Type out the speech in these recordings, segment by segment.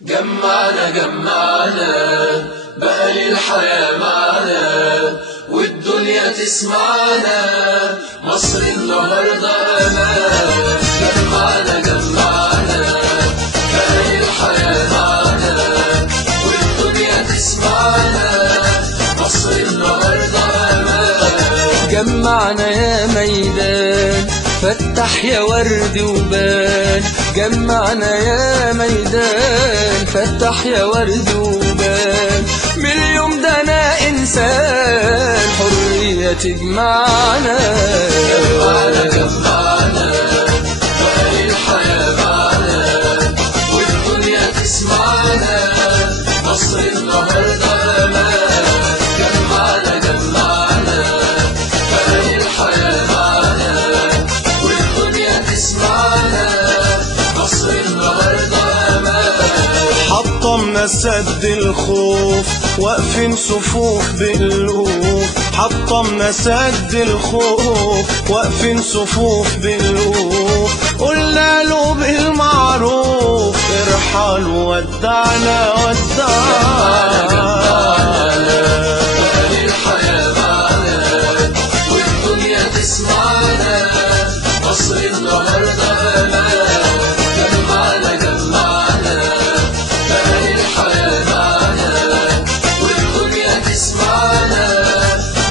جمعنا بقى للحياة معنا والدنيا تسمعنا. مصر النهاردة أمان. جمعنا بقى للحياة معنا والدنيا تسمعنا. مصر النهاردة أمان. جمعنا يا ميدان فتح يا ورد وبان. جمعنا يا ميدان فتح يا ورد وبان. من اليوم ده انا انسان حرية تجمعنا. جمعنا بقى للحياة معنا والدنيا تسمعنا. مصر النهاردة أمان. جمعنا بقى للحياة معنا والدنيا تسمعنا. مصر النهاردة أمان. حطمنا سد الخوف واقفين صفوف بالألوف. حطمنا سد الخوف واقفين صفوف بالألوف. قلنا له بالمعروف ارحل ودعنا للحياة معنا والدنيا تسمعنا. مصر النهاردة أمان. جمعنا بقى للحياة معنا والدنيا تسمعنا.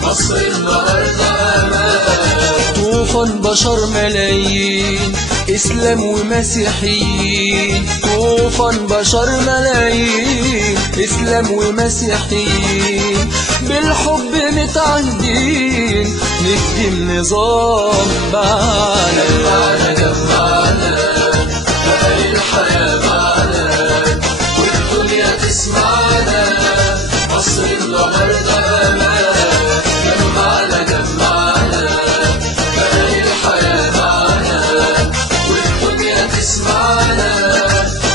مصر النهاردة أمان. طوفان بشر ملايين إسلام ومسيحيين. طوفان بشر ملايين إسلام ومسيحيين. بالحب متعهدين نخدم نظام معنا. جمعنا بقى للحياة معنا والدنيا تسمعنا. مصر النهاردة أمان. جمعنا بقى للحياة معنا والدنيا تسمعنا.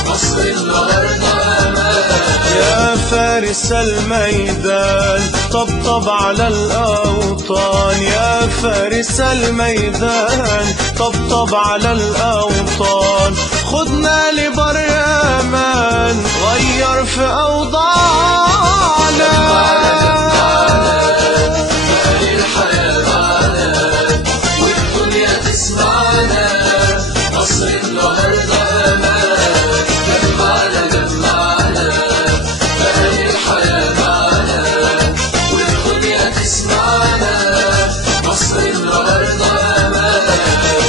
مصر النهاردة أمان. يا فارس الميدان طبطب على الأوطان. يا فارس الميدان طبطب على الأوطان. خدنا لبر أمان غير في أوضاعنا. بقى للحياة معنا والدنيا تسمعنا. مصر النهاردة أمان. جمعنا بقى للحياة معنا والدنيا تسمعنا. مصر النهاردة أمان.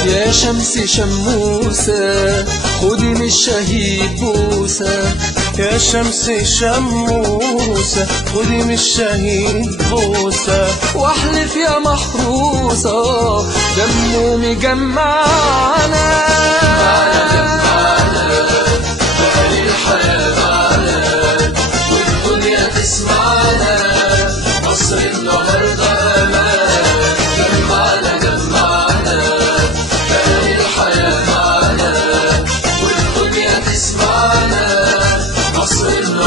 يا شمس شموسة خدي من الشهيد بوسة. يا شمس شموسة خدي من الشهيد بوسة. واحلف يا محروسة دمه مجمعنا. بقى للحياة معنا والدنيا تسمعنا. مصر النهاردة أمان. جمعنا بقى للحياة معنا والدنيا تسمعنا. مصر النهاردة